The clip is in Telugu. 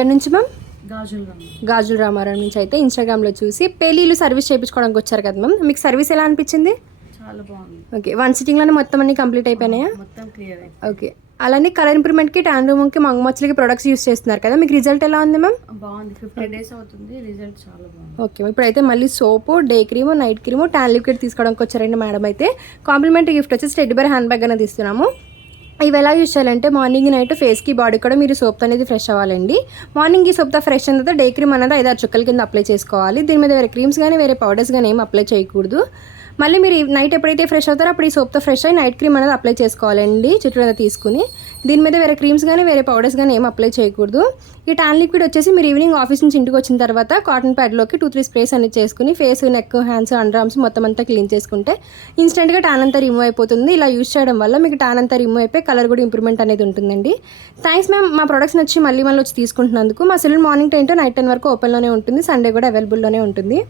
ఎక్కడి నుంచి మ్యామ్? గాజుల రామారావు నుంచి అయితే ఇన్స్టాగ్రామ్లో చూసి పెళ్ళిళ్ళు సర్వీస్ చేయించుకోవడానికి వచ్చారు కదా మ్యామ్. మీకు సర్వీస్ ఎలా అనిపించింది? చాలా బాగుంది. ఓకే, 1 సిట్టింగ్లోనే మొత్తం అన్ని కంప్లీట్ అయిపోయినాయా? మొత్తం క్లియర్ అయిపోయింది. ఓకే, అలానే కలర్ ఇంప్రూవ్మెంట్కి, ట్యాన్ రూమ్కి, మంగమచ్చలకి ప్రొడక్ట్స్ యూస్ చేస్తున్నారు కదా, మీకు రిజల్ట్ ఎలా ఉంది మ్యామ్? బాగుంది. 15 days అవుతుంది, రిజల్ట్ చాలా బాగుంది. ఓకే, ఇప్పుడైతే మళ్ళీ soap, day cream, night cream, tan liquid తీసుకోవడానికి వచ్చారండి మేడం. అయితే కాంప్లిమెంటరీ గిఫ్ట్ వచ్చేసి టెడ్డీ బేర్ హ్యాండ్ బ్యాగ్ అనేది ఇస్తున్నాము. ఇవి ఎలా యూస్ చేయాలంటే మార్నింగ్ నైట్ ఫేస్కి బాడీ కూడా మీరు సోప్తో అనేది ఫ్రెష్ అవ్వాలండి. మార్నింగ్ ఈ సోప్తో ఫ్రెష్ అయిన తర్వాత డే క్రీమ్ అనేది 5-6 చుక్కల కింద అప్లై చేసుకోవాలి. దీని మీద వేరే క్రీమ్స్ కానీ వేరే పౌడర్స్ కానీ ఏం అప్లై చేయకూడదు. మళ్ళీ మీరు నైట్ ఎప్పుడైతే ఫ్రెష్ అవుతారో అప్పుడు ఈ సోప్తో ఫ్రెష్ అయ్యి నైట్ క్రీమ్ అనేది అప్లై చేసుకోవాలండి చుట్టూ తీసుకుని. దీని మీద వేరే క్రీమ్స్ కానీ వేరే పౌడర్స్ కానీ ఏం అప్లై చేయకూడదు. ఈ ట్యాన్ లిక్విడ్ వచ్చేసి మీరు ఈవినింగ్ ఆఫీస్ నుంచి ఇంటికి వచ్చిన తర్వాత కాటన్ ప్యాడ్లోకి 2-3 స్ప్రేస్ అనేది చేసుకుని face, neck, hands, under arms మొత్తం అంతా క్లీన్ చేసుకుంటే ఇన్స్టెంట్గా ట్యాన్ అంతా రిమూవ్ అయిపోతుంది. ఇలా యూస్ చేయడం వల్ల మీకు ట్యాన్ అంతా రిమూవ్ అయిపోయి కలర్ కూడా ఇంప్రూవ్మెంట్ అనేది ఉంటుందండి. థ్యాంక్స్ మ్యామ్, మా ప్రొడక్ట్స్ నచ్చి మళ్ళీ వచ్చి తీసుకుంటున్నందుకు. మా సెలూన్ మార్నింగ్ 10 to నైట్ 10 వరకు ఓపెన్లోనే ఉంటుంది. సండే కూడా అవైలబుల్లోనే ఉంటుంది.